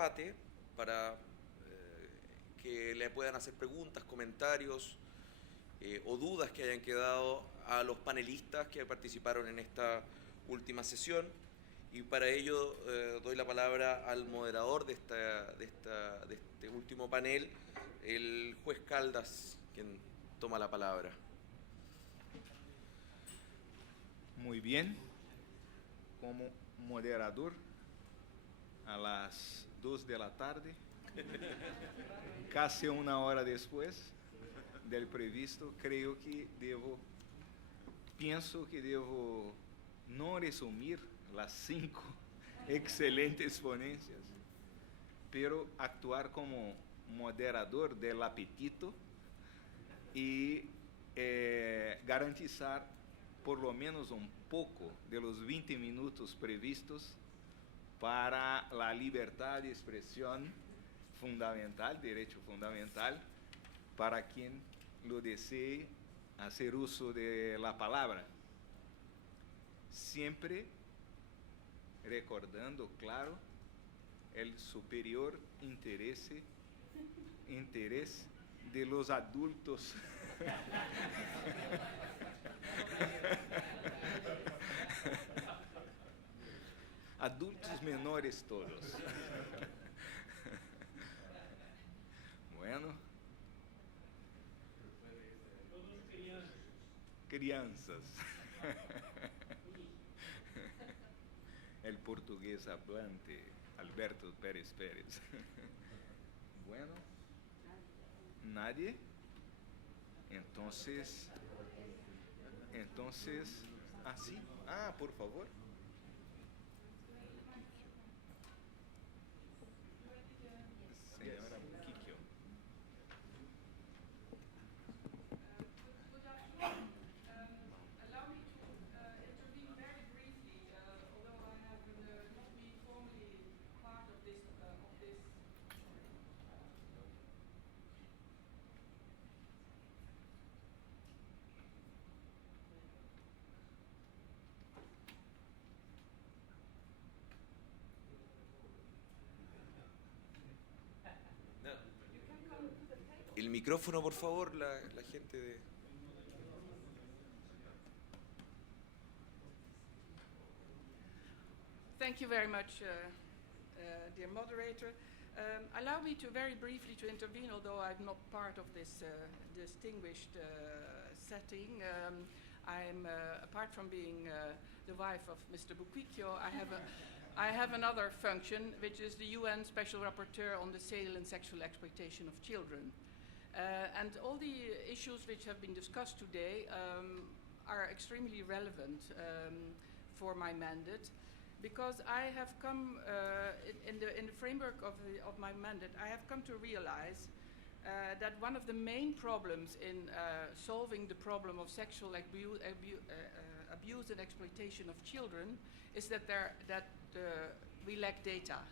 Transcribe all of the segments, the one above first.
debate para que le puedan hacer preguntas, comentarios o dudas que hayan quedado a los panelistas que participaron en esta última sesión. Y para ello doy la palabra al moderador de este último panel, el juez Caldas, quien toma la palabra. Muy bien. Como moderador, a las 2 de la tarde, casi una hora después del previsto, pienso que debo no resumir las 5 excelentes ponencias, pero actuar como moderador del apetito y garantizar por lo menos un poco de los 20 minutos previstos para la libertad de expresión fundamental, derecho fundamental, para quien lo desee hacer uso de la palabra. Siempre recordando, claro, el superior interés de los adultos. Adultos menores todos. Bueno. Crianças. El portugués hablante, Alberto Pérez Pérez. Bueno. ¿Nadie? Entonces, así. Por favor. Señora Muquiquio. Allow me to intervene very briefly, although I have not been formally part of this. El micrófono, por favor, la gente de... Thank you very much, dear moderator. Allow me to very briefly to intervene, although I'm not part of this distinguished setting. I'm, apart from being the wife of Mr. Buquicchio, I have another function, which is the UN Special Rapporteur on the sale and sexual exploitation of children. And all the issues which have been discussed today are extremely relevant for my mandate, because I have come, in the framework of my mandate, I have come to realize that one of the main problems in solving the problem of sexual abuse and exploitation of children is that we lack data.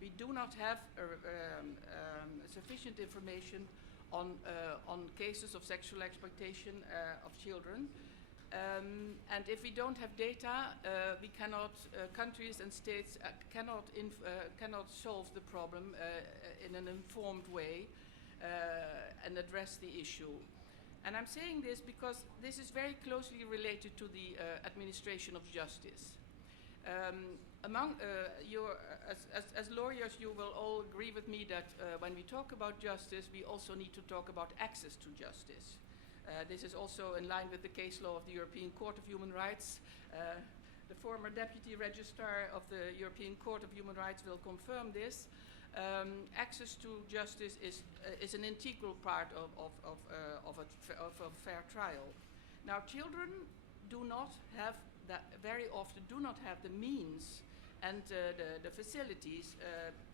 We do not have sufficient information on cases of sexual exploitation of children. And if we don't have data, we cannot, countries and states cannot solve the problem in an informed way and address the issue. And I'm saying this because this is very closely related to the administration of justice. As lawyers, you will all agree with me that when we talk about justice, we also need to talk about access to justice. This is also in line with the case law of the European Court of Human Rights. The former Deputy Registrar of the European Court of Human Rights will confirm this. Access to justice is an integral part of a fair trial. Now, children do not have very often do not have the means and the facilities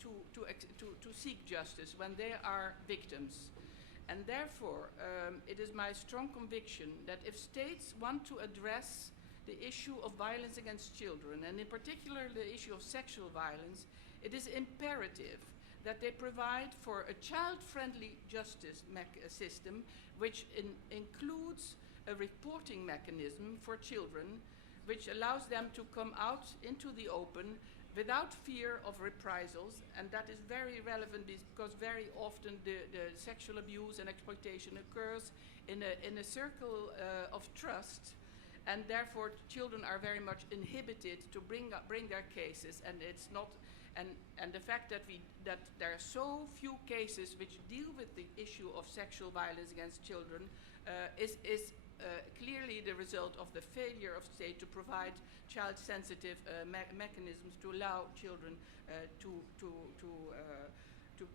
to seek justice when they are victims. And therefore, it is my strong conviction that if states want to address the issue of violence against children, and in particular the issue of sexual violence, it is imperative that they provide for a child-friendly justice system, which includes a reporting mechanism for children, which allows them to come out into the open without fear of reprisals, and that is very relevant because very often the sexual abuse and exploitation occurs in a circle of trust, and therefore children are very much inhibited to bring their cases, and it's not, and the fact that there are so few cases which deal with the issue of sexual violence against children is clearly the result of the failure of state to provide child-sensitive mechanisms to allow children to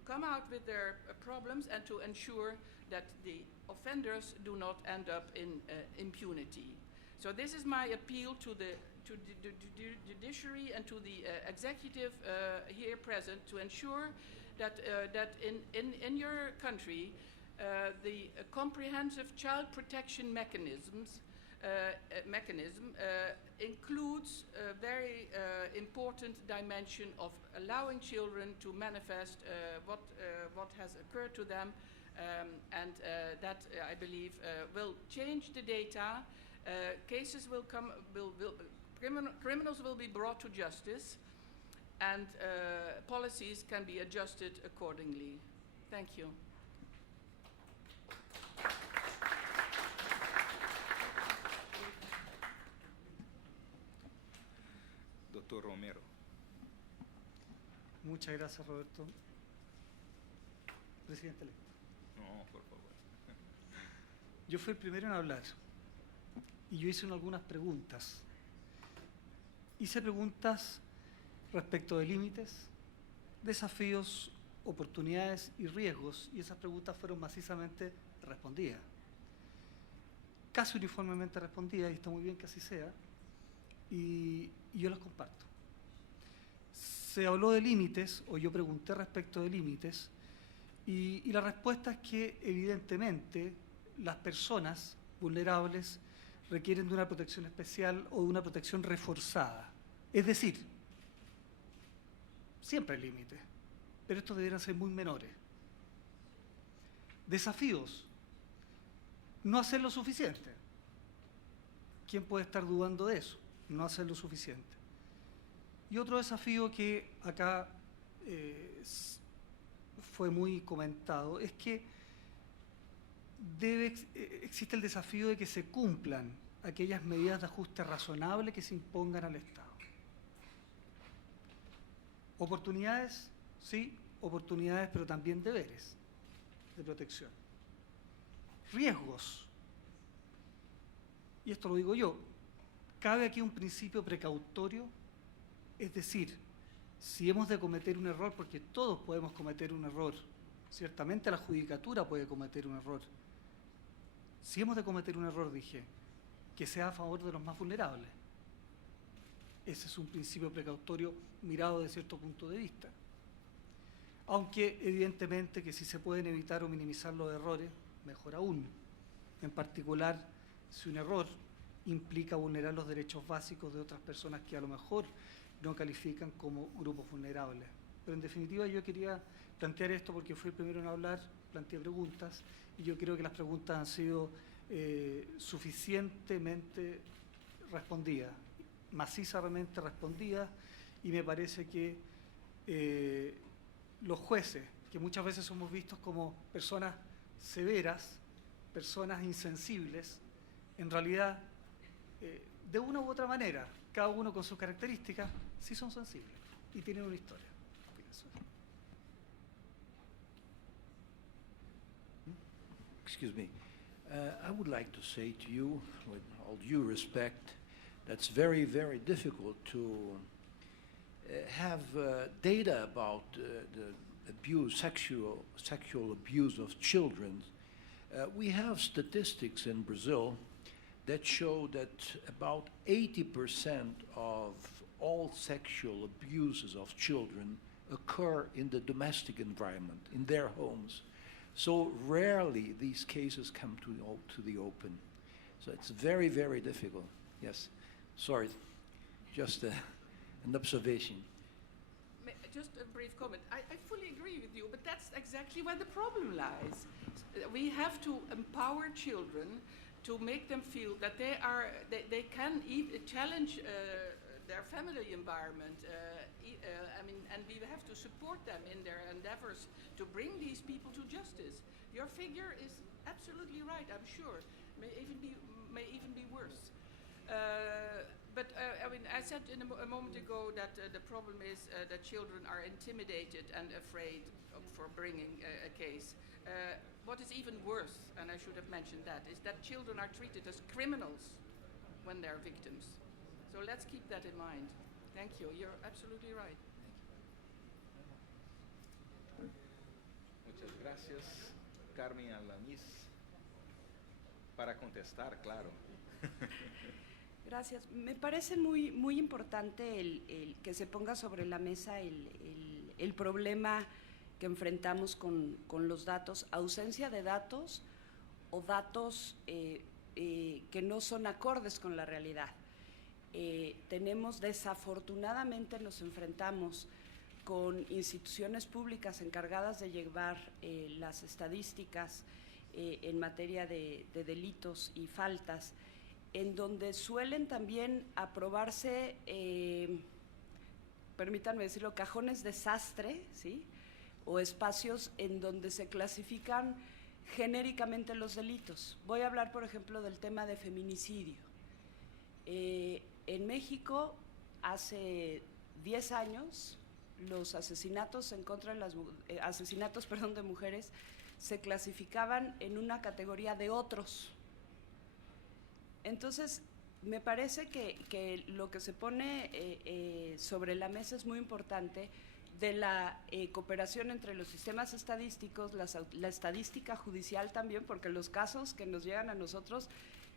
come out with their problems and to ensure that the offenders do not end up in impunity. So this is my appeal to the judiciary and to the executive here present to ensure that in your country the comprehensive child protection mechanism includes a very important dimension of allowing children to manifest what has occurred to them, and that I believe will change the data. Cases will come, criminals will be brought to justice, and policies can be adjusted accordingly. Thank you. Doctor Romero. Muchas gracias, Roberto. Presidente electo. No, por favor. Yo fui el primero en hablar y yo hice algunas preguntas. Hice preguntas respecto de límites, desafíos, oportunidades y riesgos, y esas preguntas fueron macizamente respondidas. Casi uniformemente respondidas, y está muy bien que así sea, y yo las comparto. Se habló de límites, o yo pregunté respecto de límites, y la respuesta es que evidentemente las personas vulnerables requieren de una protección especial o de una protección reforzada. Es decir, siempre hay límites, pero estos deberían ser muy menores. Desafíos: no hacer lo suficiente. ¿Quién puede estar dudando de eso? No hacer lo suficiente. Y otro desafío que acá fue muy comentado es que existe el desafío de que se cumplan aquellas medidas de ajuste razonable que se impongan al Estado. Oportunidades, sí, oportunidades, pero también deberes de protección. Riesgos, y esto lo digo yo, cabe aquí un principio precautorio, es decir, si hemos de cometer un error, porque todos podemos cometer un error, ciertamente la judicatura puede cometer un error. Si hemos de cometer un error, dije, que sea a favor de los más vulnerables. Ese es un principio precautorio mirado desde cierto punto de vista. Aunque evidentemente que si se pueden evitar o minimizar los errores, mejor aún. En particular, si un error implica vulnerar los derechos básicos de otras personas que a lo mejor no califican como grupos vulnerables. Pero en definitiva yo quería plantear esto porque fui el primero en hablar, planteé preguntas, y yo creo que las preguntas han sido suficientemente respondidas, macizamente respondidas, y me parece que los jueces, que muchas veces somos vistos como personas severas, personas insensibles, en realidad, de una u otra manera, cada uno con sus características, sí son sensibles y tienen una historia. Excuse me. I would like to say to you, with all due respect, that's very, very difficult to have data about the abuse, sexual abuse of children. We have statistics in Brazil that show that about 80% of all sexual abuses of children occur in the domestic environment, in their homes. So rarely these cases come to the open. So it's very, very difficult. Yes, sorry, just an observation. Just a brief comment. I fully agree with you, but that's exactly where the problem lies. We have to empower children to make them feel that they can challenge their family environment, I mean, and we have to support them in their endeavors to bring these people to justice. Your figure is absolutely right, I'm sure. May even be worse. I mean, I said a moment ago that the problem is that children are intimidated and afraid for bringing a case. What is even worse, and I should have mentioned that, is that children are treated as criminals when they're victims. So let's keep that in mind. Thank you. You're absolutely right. Muchas gracias, Carmen Alanis, para contestar, claro. Gracias. Me parece muy importante el que se ponga sobre la mesa el problema que enfrentamos con los datos, ausencia de datos o datos que no son acordes con la realidad. Desafortunadamente nos enfrentamos con instituciones públicas encargadas de llevar las estadísticas en materia de delitos y faltas, en donde suelen también aprobarse, permítanme decirlo, cajones desastre, ¿sí? O espacios en donde se clasifican genéricamente los delitos. Voy a hablar, por ejemplo, del tema de feminicidio. En México, hace 10 años, los asesinatos en contra de de mujeres se clasificaban en una categoría de otros. Entonces, me parece que lo que se pone sobre la mesa es muy importante, de la cooperación entre los sistemas estadísticos, la estadística judicial también, porque los casos que nos llegan a nosotros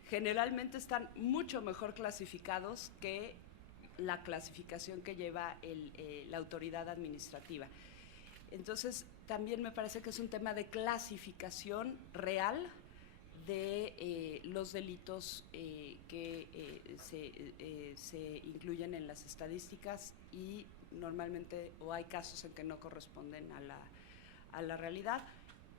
generalmente están mucho mejor clasificados que la clasificación que lleva la autoridad administrativa. Entonces, también me parece que es un tema de clasificación real de los delitos que se incluyen en las estadísticas, y normalmente hay casos en que no corresponden a la realidad,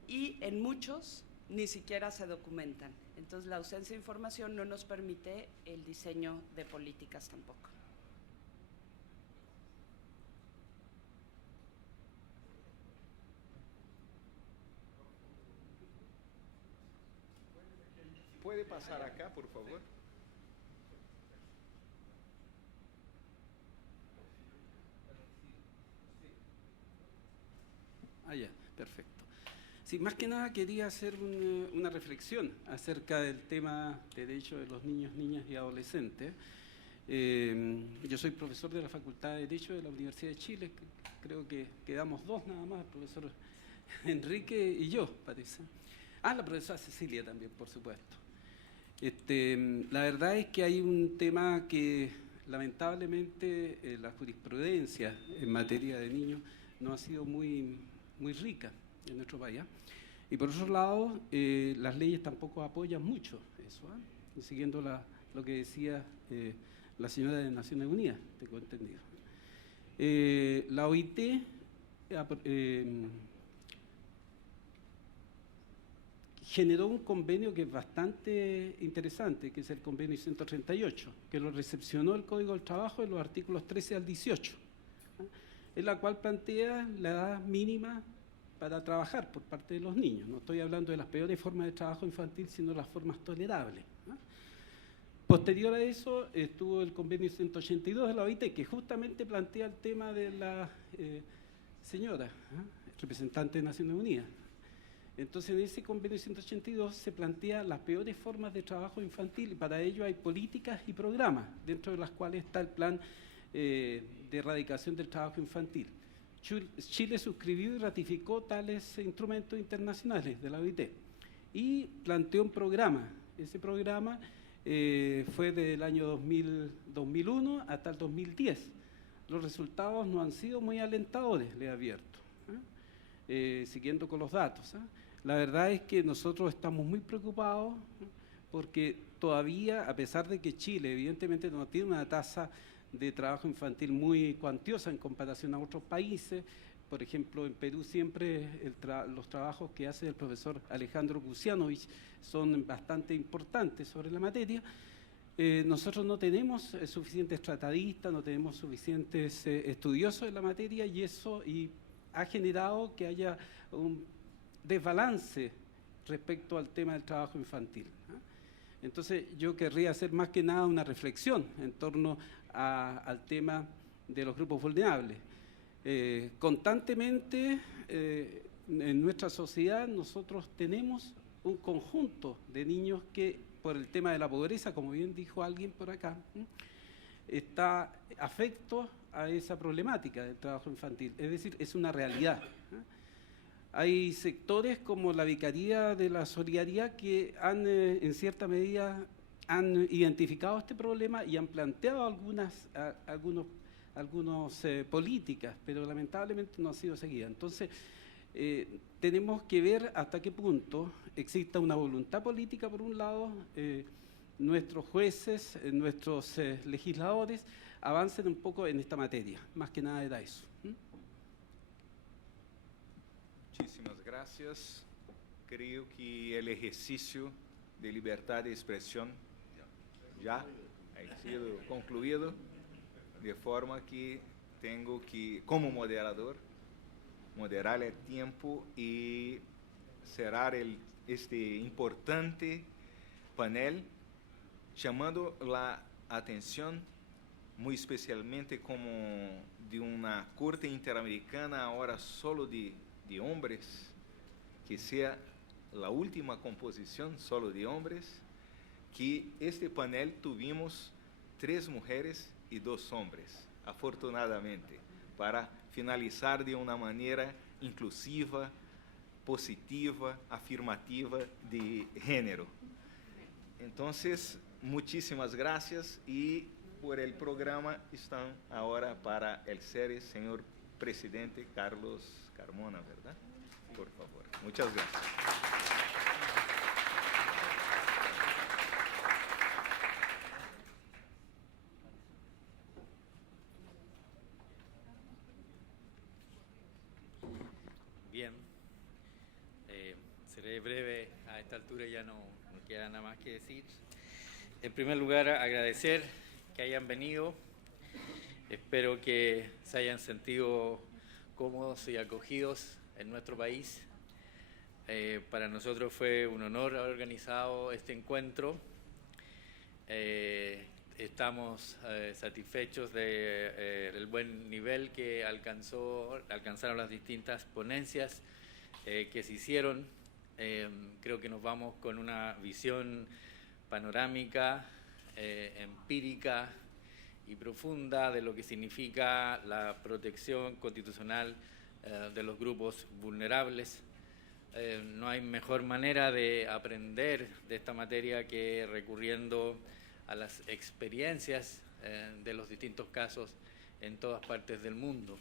y en muchos ni siquiera se documentan. Entonces, la ausencia de información no nos permite el diseño de políticas tampoco. ¿Puede pasar acá, por favor? Ya, perfecto. Sí, más que nada quería hacer una reflexión acerca del tema de derechos de los niños, niñas y adolescentes. Yo soy profesor de la Facultad de Derecho de la Universidad de Chile. Creo que quedamos dos nada más, el profesor Enrique y yo, parece. La profesora Cecilia también, por supuesto. La verdad es que hay un tema que lamentablemente la jurisprudencia en materia de niños no ha sido muy rica en nuestro país. Y por otro lado, las leyes tampoco apoyan mucho eso, siguiendo lo que decía la señora de Naciones Unidas, tengo entendido. La OIT generó un convenio que es bastante interesante, que es el convenio 138, que lo recepcionó el Código del Trabajo en los artículos 13 al 18, en la cual plantea la edad mínima para trabajar por parte de los niños. No estoy hablando de las peores formas de trabajo infantil, sino las formas tolerables. Posterior a eso estuvo el convenio 182 de la OIT, que justamente plantea el tema de la señora, representante de Naciones Unidas. Entonces, en ese convenio 182 se plantea las peores formas de trabajo infantil, y para ello hay políticas y programas, dentro de las cuales está el plan de erradicación del trabajo infantil. Chile suscribió y ratificó tales instrumentos internacionales de la OIT y planteó un programa. Ese programa fue desde el año 2001 hasta el 2010. Los resultados no han sido muy alentadores, les advierto, siguiendo con los datos. La verdad es que nosotros estamos muy preocupados porque todavía, a pesar de que Chile evidentemente no tiene una tasa de trabajo infantil muy cuantiosa en comparación a otros países. Por ejemplo, en Perú siempre los trabajos que hace el profesor Alejandro Kusianovich son bastante importantes sobre la materia. nosotros no tenemos suficientes tratadistas, no tenemos suficientes estudiosos en la materia y eso ha generado que haya un desbalance respecto al tema del trabajo infantil. Entonces yo querría hacer más que nada una reflexión en torno al tema de los grupos vulnerables. Constantemente en nuestra sociedad nosotros tenemos un conjunto de niños que por el tema de la pobreza, como bien dijo alguien por acá, está afecto a esa problemática del trabajo infantil, es decir, es una realidad. Hay sectores como la Vicaría de la Solidaridad que han, en cierta medida, han identificado este problema y han planteado algunas políticas, pero lamentablemente no ha sido seguida. Entonces, tenemos que ver hasta qué punto exista una voluntad política, por un lado, nuestros jueces, nuestros legisladores avancen un poco en esta materia. Más que nada era eso. Muchísimas gracias. Creo que el ejercicio de libertad de expresión ya ha sido concluido, de forma que tengo que, como moderador, moderar el tiempo y cerrar este importante panel, llamando la atención muy especialmente como de una Corte Interamericana ahora solo de hombres, que sea la última composición solo de hombres, que este panel tuvimos 3 mujeres y 2 hombres, afortunadamente, para finalizar de una manera inclusiva, positiva, afirmativa de género. Entonces, muchísimas gracias y por el programa están ahora para el señor presidente Carlos Carmona, ¿verdad? Por favor. Muchas gracias. Bien, seré breve, a esta altura ya no queda nada más que decir. En primer lugar, agradecer que hayan venido, espero que se hayan sentido cómodos y acogidos en nuestro país. Para nosotros fue un honor haber organizado este encuentro. Estamos satisfechos del buen nivel que alcanzaron las distintas ponencias que se hicieron. Creo que nos vamos con una visión panorámica, empírica y profunda de lo que significa la protección constitucional de los grupos vulnerables. No hay mejor manera de aprender de esta materia que recurriendo a las experiencias de los distintos casos en todas partes del mundo.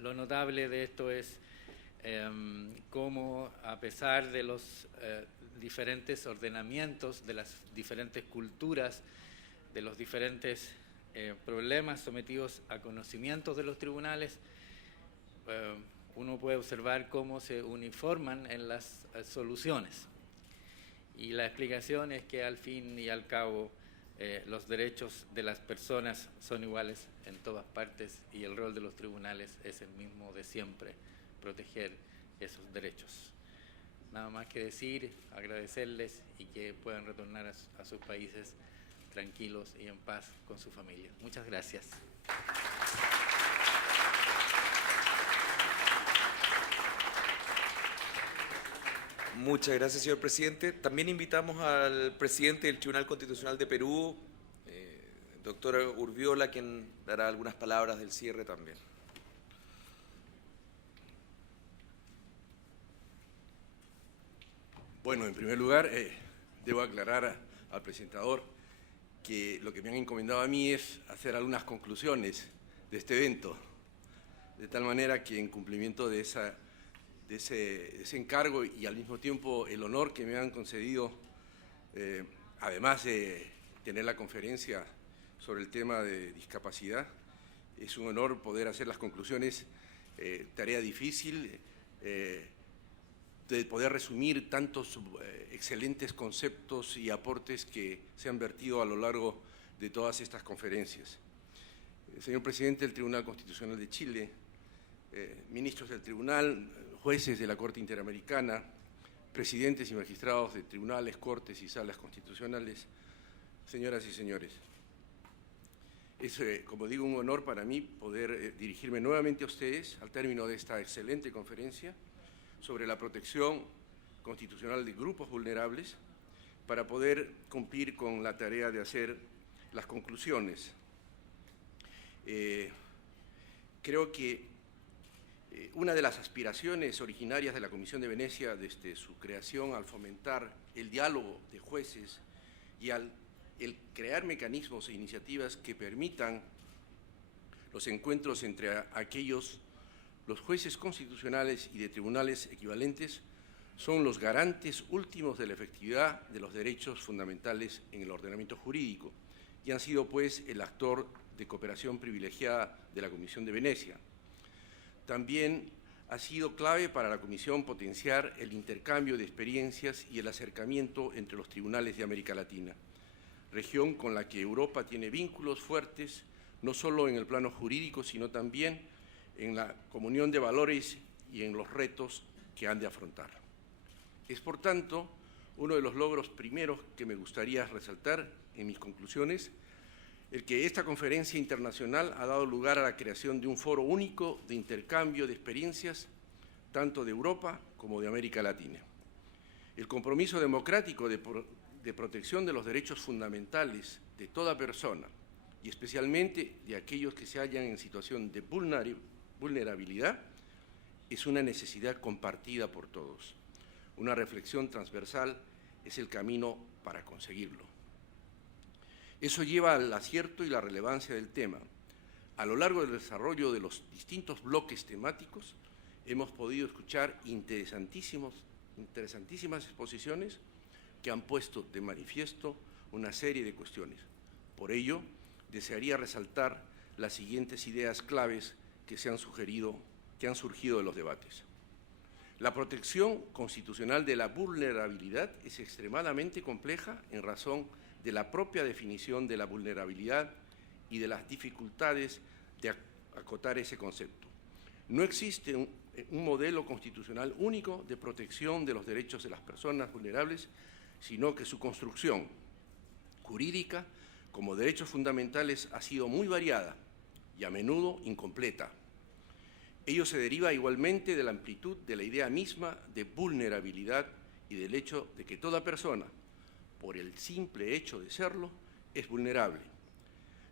Lo notable de esto es cómo, a pesar de los diferentes ordenamientos, de las diferentes culturas, de los diferentes problemas sometidos a conocimientos de los tribunales, uno puede observar cómo se uniforman en las soluciones. Y la explicación es que al fin y al cabo los derechos de las personas son iguales en todas partes y el rol de los tribunales es el mismo de siempre, proteger esos derechos. Nada más que decir, agradecerles y que puedan retornar a sus países tranquilos y en paz con su familia. Muchas gracias. Muchas gracias, señor presidente. También invitamos al presidente del Tribunal Constitucional de Perú, doctor Urbiola, quien dará algunas palabras del cierre también. Bueno, en primer lugar, debo aclarar al presentador que lo que me han encomendado a mí es hacer algunas conclusiones de este evento, de tal manera que en cumplimiento de ese encargo y al mismo tiempo el honor que me han concedido, además de tener la conferencia sobre el tema de discapacidad, es un honor poder hacer las conclusiones, tarea difícil, de poder resumir tantos excelentes conceptos y aportes que se han vertido a lo largo de todas estas conferencias. Señor Presidente del Tribunal Constitucional de Chile, ministros del Tribunal, jueces de la Corte Interamericana, presidentes y magistrados de tribunales, cortes y salas constitucionales, señoras y señores. Es, como digo, un honor para mí poder dirigirme nuevamente a ustedes al término de esta excelente conferencia sobre la protección constitucional de grupos vulnerables para poder cumplir con la tarea de hacer las conclusiones. Creo que una de las aspiraciones originarias de la Comisión de Venecia desde su creación al fomentar el diálogo de jueces y al crear mecanismos e iniciativas que permitan los encuentros entre los jueces constitucionales y de tribunales equivalentes son los garantes últimos de la efectividad de los derechos fundamentales en el ordenamiento jurídico y han sido, pues, el actor de cooperación privilegiada de la Comisión de Venecia. También ha sido clave para la Comisión potenciar el intercambio de experiencias y el acercamiento entre los tribunales de América Latina, región con la que Europa tiene vínculos fuertes, no solo en el plano jurídico, sino también en la comunión de valores y en los retos que han de afrontar. Es, por tanto, uno de los logros primeros que me gustaría resaltar en mis conclusiones, el que esta conferencia internacional ha dado lugar a la creación de un foro único de intercambio de experiencias, tanto de Europa como de América Latina. El compromiso democrático de protección de los derechos fundamentales de toda persona, y especialmente de aquellos que se hallan en situación de vulnerabilidad, es una necesidad compartida por todos. Una reflexión transversal es el camino para conseguirlo. Eso lleva al acierto y la relevancia del tema. A lo largo del desarrollo de los distintos bloques temáticos, hemos podido escuchar interesantísimas exposiciones que han puesto de manifiesto una serie de cuestiones. Por ello, desearía resaltar las siguientes ideas claves que han surgido de los debates. La protección constitucional de la vulnerabilidad es extremadamente compleja en razón de la propia definición de la vulnerabilidad y de las dificultades de acotar ese concepto. No existe un modelo constitucional único de protección de los derechos de las personas vulnerables, sino que su construcción jurídica como derechos fundamentales ha sido muy variada y a menudo incompleta. Ello se deriva igualmente de la amplitud de la idea misma de vulnerabilidad y del hecho de que toda persona, por el simple hecho de serlo, es vulnerable.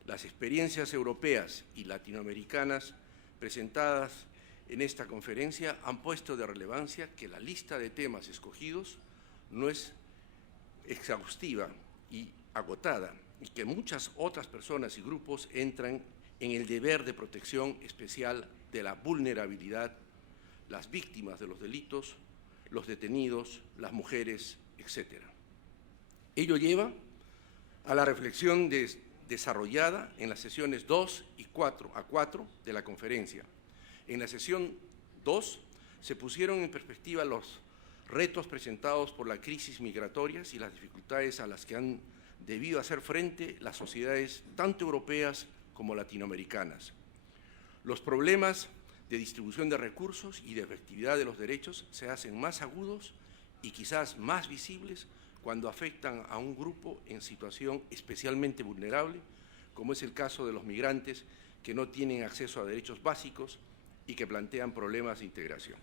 Las experiencias europeas y latinoamericanas presentadas en esta conferencia han puesto de relevancia que la lista de temas escogidos no es exhaustiva y agotada, y que muchas otras personas y grupos entran en el deber de protección especial de la vulnerabilidad, las víctimas de los delitos, los detenidos, las mujeres, etc. Ello lleva a la reflexión desarrollada en las sesiones 2 y 4 de la conferencia. En la sesión 2 se pusieron en perspectiva los retos presentados por la crisis migratorias y las dificultades a las que han debido hacer frente las sociedades tanto europeas como latinoamericanas. Los problemas de distribución de recursos y de efectividad de los derechos se hacen más agudos y quizás más visibles cuando afectan a un grupo en situación especialmente vulnerable, como es el caso de los migrantes que no tienen acceso a derechos básicos y que plantean problemas de integración.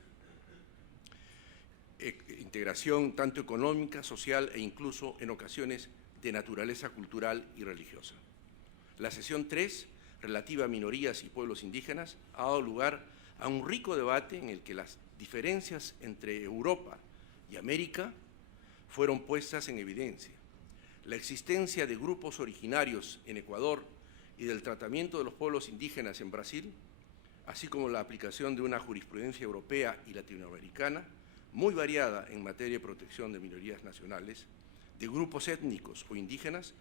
Integración tanto económica, social e incluso en ocasiones de naturaleza cultural y religiosa. La sesión 3, relativa a minorías y pueblos indígenas, ha dado lugar a un rico debate en el que las diferencias entre Europa y América fueron puestas en evidencia. La existencia de grupos originarios en Ecuador y del tratamiento de los pueblos indígenas en Brasil, así como la aplicación de una jurisprudencia europea y latinoamericana muy variada en materia de protección de minorías nacionales, de grupos étnicos o indígenas,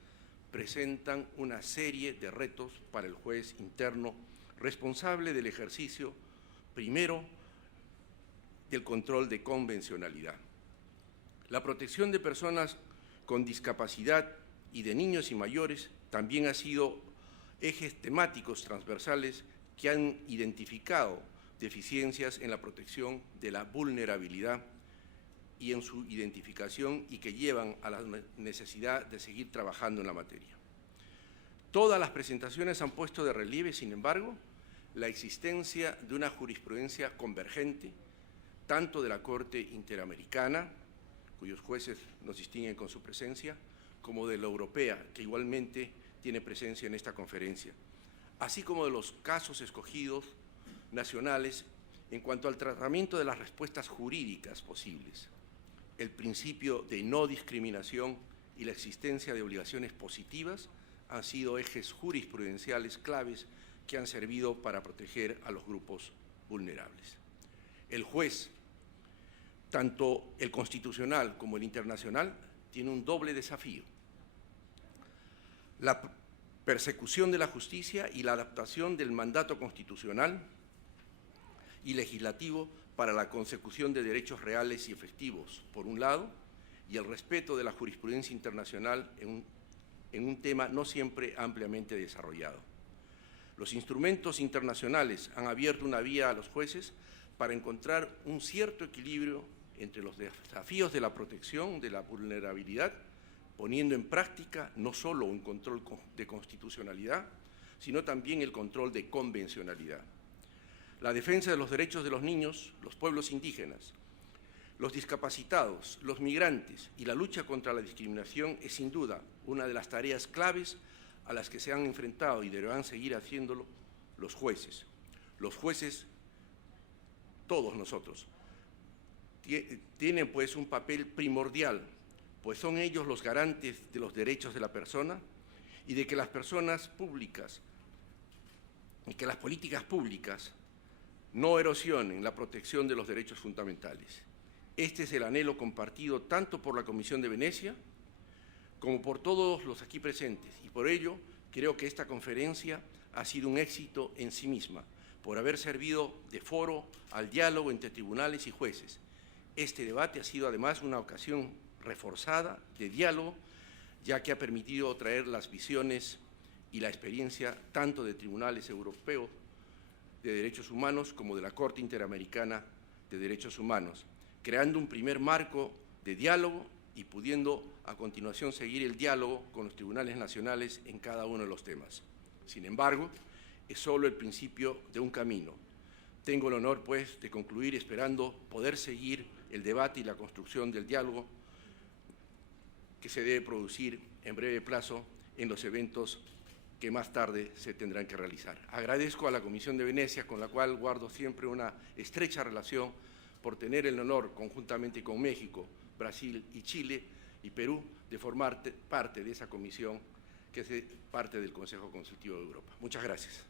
presentan una serie de retos para el juez interno responsable del ejercicio, primero, del control de convencionalidad. La protección de personas con discapacidad y de niños y mayores también ha sido ejes temáticos transversales que han identificado deficiencias en la protección de la vulnerabilidad y en su identificación y que llevan a la necesidad de seguir trabajando en la materia. Todas las presentaciones han puesto de relieve, sin embargo, la existencia de una jurisprudencia convergente, tanto de la Corte Interamericana, cuyos jueces nos distinguen con su presencia, como de la europea, que igualmente tiene presencia en esta conferencia, así como de los casos escogidos nacionales en cuanto al tratamiento de las respuestas jurídicas posibles, el principio de no discriminación y la existencia de obligaciones positivas han sido ejes jurisprudenciales claves que han servido para proteger a los grupos vulnerables. El juez, tanto el constitucional como el internacional, tiene un doble desafío: la persecución de la justicia y la adaptación del mandato constitucional y legislativo para la consecución de derechos reales y efectivos, por un lado, y el respeto de la jurisprudencia internacional en un tema no siempre ampliamente desarrollado. Los instrumentos internacionales han abierto una vía a los jueces para encontrar un cierto equilibrio entre los desafíos de la protección de la vulnerabilidad, poniendo en práctica no solo un control de constitucionalidad, sino también el control de convencionalidad. La defensa de los derechos de los niños, los pueblos indígenas, los discapacitados, los migrantes y la lucha contra la discriminación es sin duda una de las tareas claves a las que se han enfrentado y deberán seguir haciéndolo los jueces. Los jueces, todos nosotros, tienen pues un papel primordial, pues son ellos los garantes de los derechos de la persona y de que las personas públicas y que las políticas públicas no erosionen la protección de los derechos fundamentales. Este es el anhelo compartido tanto por la Comisión de Venecia como por todos los aquí presentes, y por ello creo que esta conferencia ha sido un éxito en sí misma, por haber servido de foro al diálogo entre tribunales y jueces. Este debate ha sido además una ocasión reforzada de diálogo, ya que ha permitido traer las visiones y la experiencia tanto de tribunales europeos de derechos humanos como de la Corte Interamericana de Derechos Humanos, creando un primer marco de diálogo y pudiendo a continuación seguir el diálogo con los tribunales nacionales en cada uno de los temas. Sin embargo, es solo el principio de un camino. Tengo el honor, pues, de concluir esperando poder seguir el debate y la construcción del diálogo que se debe producir en breve plazo en los eventos que más tarde se tendrán que realizar. Agradezco a la Comisión de Venecia, con la cual guardo siempre una estrecha relación, por tener el honor, conjuntamente con México, Brasil y Chile y Perú, de formar parte de esa comisión que es parte del Consejo Consultivo de Europa. Muchas gracias.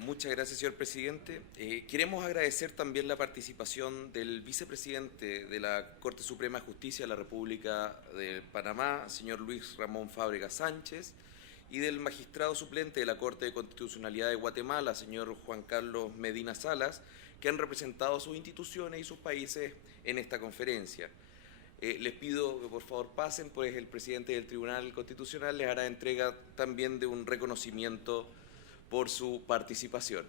Muchas gracias, señor presidente. Queremos agradecer también la participación del vicepresidente de la Corte Suprema de Justicia de la República de Panamá, señor Luis Ramón Fábrega Sánchez, y del magistrado suplente de la Corte de Constitucionalidad de Guatemala, señor Juan Carlos Medina Salas, que han representado sus instituciones y sus países en esta conferencia. Les pido que por favor pasen, pues el presidente del Tribunal Constitucional les hará entrega también de un reconocimiento por su participación.